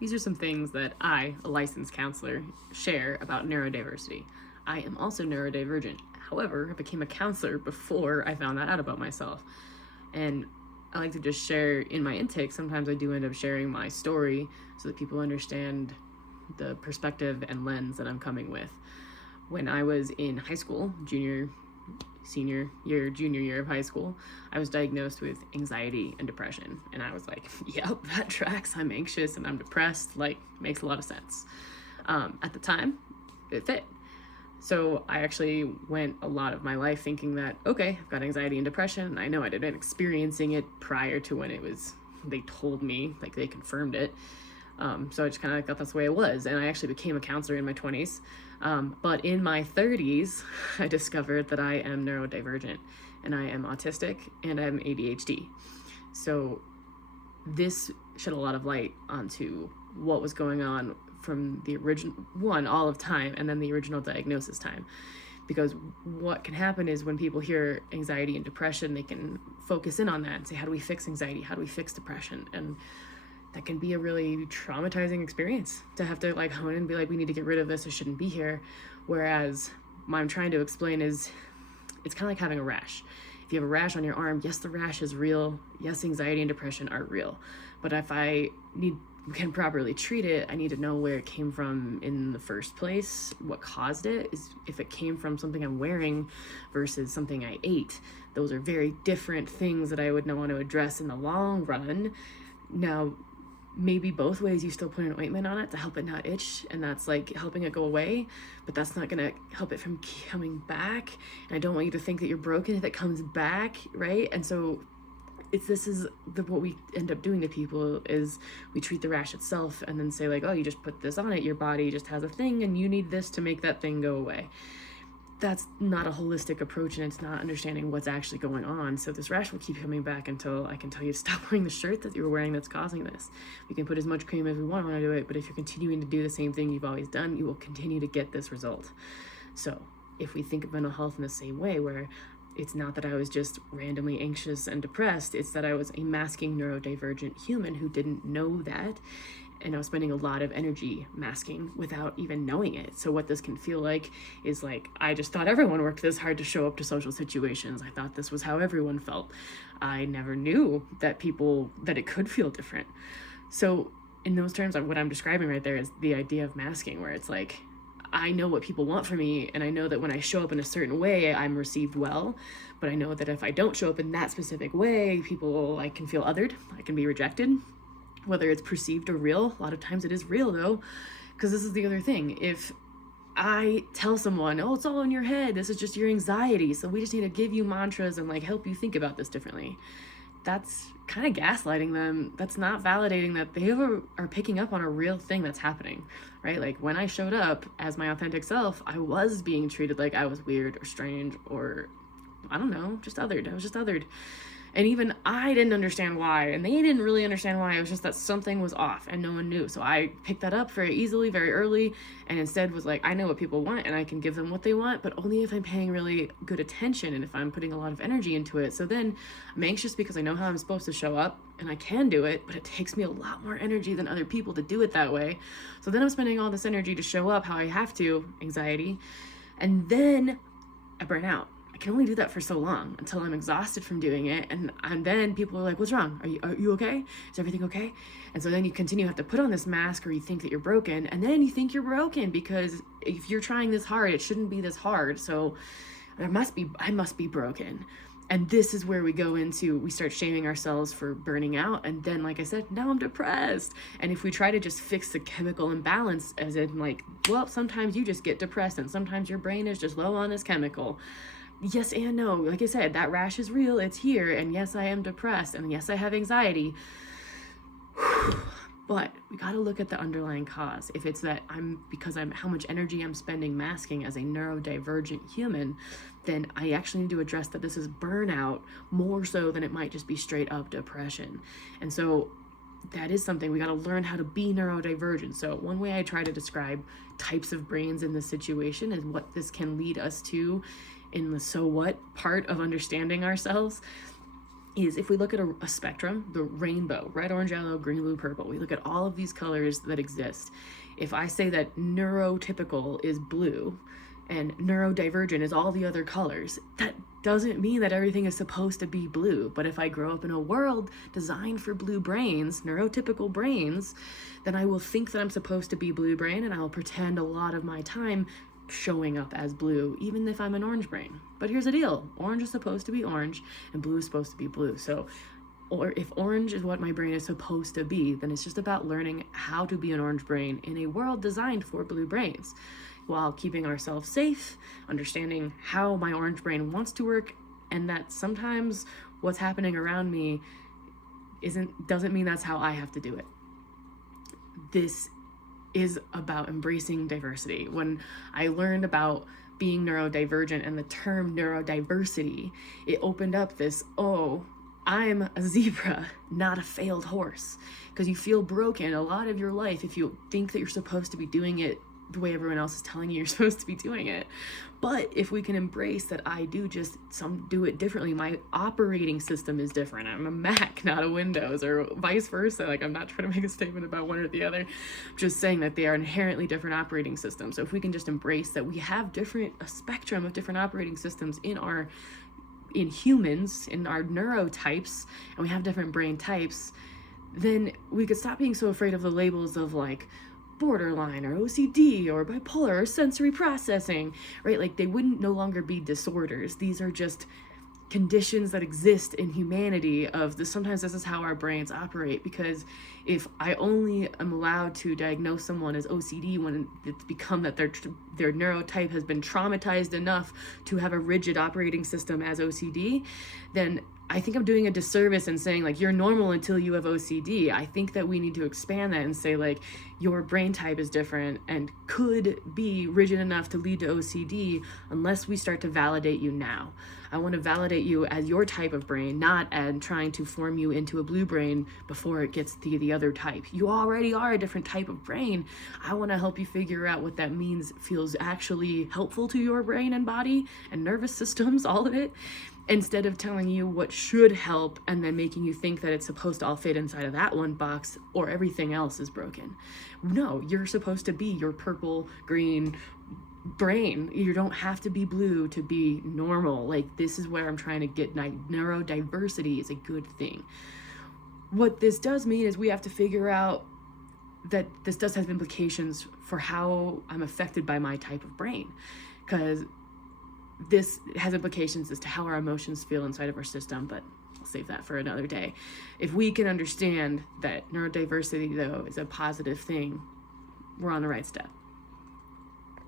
These are some things that I, a licensed counselor, share about neurodiversity. I am also neurodivergent. However, I became a counselor before I found that out about myself. And I like to just share in my intake. Sometimes I do end up sharing my story so that people understand the perspective and lens that I'm coming with. When I was in high school, junior year of high school, I was diagnosed with anxiety and depression. And I was like, yep, that tracks. I'm anxious and I'm depressed. Like, makes a lot of sense. At the time, it fit. So I actually went a lot of my life thinking that, okay, I've got anxiety and depression. I know I'd been experiencing it prior to when they told me, like they confirmed it. So I just kind of thought that's the way it was. And I actually became a counselor in my 20s. But in my 30s, I discovered that I am neurodivergent and I am autistic and I have ADHD. So this shed a lot of light onto what was going on from the original all of time, and then the original diagnosis time. Because what can happen is when people hear anxiety and depression, they can focus in on that and say, how do we fix anxiety? How do we fix depression? And that can be a really traumatizing experience to have to like hone in and be like, we need to get rid of this, it shouldn't be here. Whereas what I'm trying to explain is it's kind of like having a rash. If you have a rash on your arm, yes, the rash is real. Yes, anxiety and depression are real. But if I can properly treat it, I need to know where it came from in the first place, what caused it, is if it came from something I'm wearing versus something I ate. Those are very different things that I would want to address in the long run. Now, maybe both ways, you still put an ointment on it to help it not itch, and that's like helping it go away, but that's not going to help it from coming back. And I don't want you to think that you're broken if it comes back, right? And so what we end up doing to people is we treat the rash itself and then say like, oh, you just put this on it, your body just has a thing and you need this to make that thing go away. That's not a holistic approach, and it's not understanding what's actually going on. So this rash will keep coming back until I can tell you to stop wearing the shirt that you're wearing that's causing this. We can put as much cream as we want to do it, but if you're continuing to do the same thing you've always done, you will continue to get this result. So if we think of mental health in the same way, where it's not that I was just randomly anxious and depressed, it's that I was a masking neurodivergent human who didn't know that. And I was spending a lot of energy masking without even knowing it. So what this can feel like is like, I just thought everyone worked this hard to show up to social situations. I thought this was how everyone felt. I never knew that it could feel different. So in those terms, what I'm describing right there is the idea of masking, where it's like, I know what people want from me, and I know that when I show up in a certain way, I'm received well, but I know that if I don't show up in that specific way, I can feel othered, I can be rejected. Whether it's perceived or real, a lot of times it is real though, because this is the other thing. If I tell someone, oh, it's all in your head, this is just your anxiety, so we just need to give you mantras and like help you think about this differently, that's kind of gaslighting them. That's not validating that they are picking up on a real thing that's happening, right? Like when I showed up as my authentic self, I was being treated like I was weird or strange or, I don't know, just othered. I was just othered. And even I didn't understand why, and they didn't really understand why. It was just that something was off and no one knew. So I picked that up very easily, very early, and instead was like, I know what people want and I can give them what they want, but only if I'm paying really good attention and if I'm putting a lot of energy into it. So then I'm anxious because I know how I'm supposed to show up and I can do it, but it takes me a lot more energy than other people to do it that way. So then I'm spending all this energy to show up how I have to, anxiety, and then I burn out. I can only do that for so long until I'm exhausted from doing it. And then people are like, what's wrong? Are you okay? Is everything okay? And so then you continue to have to put on this mask, or you think that you're broken, and then you think you're broken because if you're trying this hard, it shouldn't be this hard. So I must be broken. And this is where we start shaming ourselves for burning out. And then, like I said, now I'm depressed. And if we try to just fix the chemical imbalance, as in like, well, sometimes you just get depressed and sometimes your brain is just low on this chemical. Yes and no. Like I said, that rash is real. It's here. And yes, I am depressed. And yes, I have anxiety. But we got to look at the underlying cause. If it's that how much energy I'm spending masking as a neurodivergent human, then I actually need to address that this is burnout more so than it might just be straight up depression. And so that is something we got to learn how to be neurodivergent. So one way I try to describe types of brains in this situation is what this can lead us to in the so what part of understanding ourselves is if we look at a spectrum, the rainbow, red, orange, yellow, green, blue, purple, we look at all of these colors that exist. If I say that neurotypical is blue and neurodivergent is all the other colors, that doesn't mean that everything is supposed to be blue. But if I grow up in a world designed for blue brains, neurotypical brains, then I will think that I'm supposed to be blue brain, and I will pretend a lot of my time showing up as blue, even if I'm an orange brain. But here's the deal: orange is supposed to be orange and blue is supposed to be blue. So, or if orange is what my brain is supposed to be, then it's just about learning how to be an orange brain in a world designed for blue brains, while keeping ourselves safe, understanding how my orange brain wants to work, and that sometimes what's happening around me doesn't mean that's how I have to do it. This is about embracing diversity. When I learned about being neurodivergent and the term neurodiversity, it opened up this, oh, I'm a zebra, not a failed horse. Because you feel broken a lot of your life if you think that you're supposed to be doing it the way everyone else is telling you you're supposed to be doing it. But if we can embrace that I do do it differently, my operating system is different. I'm a Mac, not a Windows, or vice versa. Like, I'm not trying to make a statement about one or the other. I'm just saying that they are inherently different operating systems. So if we can just embrace that we have a spectrum of different operating systems in humans, in our neurotypes, and we have different brain types, then we could stop being so afraid of the labels of like borderline or OCD or bipolar or sensory processing, right? Like, they wouldn't no longer be disorders. These are just conditions that exist in humanity sometimes this is how our brains operate. Because if I only am allowed to diagnose someone as OCD when it's become that their neurotype has been traumatized enough to have a rigid operating system as OCD, then I think I'm doing a disservice in saying like, you're normal until you have OCD. I think that we need to expand that and say like, your brain type is different and could be rigid enough to lead to OCD unless we start to validate you now. I want to validate you as your type of brain, not and trying to form you into a blue brain before it gets the other type. You already are a different type of brain. I want to help you figure out what that means, feels actually helpful to your brain and body and nervous systems, all of it, instead of telling you what should help and then making you think that it's supposed to all fit inside of that one box or everything else is broken. No, you're supposed to be your purple, green brain. You don't have to be blue to be normal. Like, this is where I'm trying to get neurodiversity is a good thing. What this does mean is we have to figure out that this does have implications for how I'm affected by my type of brain, because this has implications as to how our emotions feel inside of our system, but I'll save that for another day. If we can understand that neurodiversity, though, is a positive thing, we're on the right step.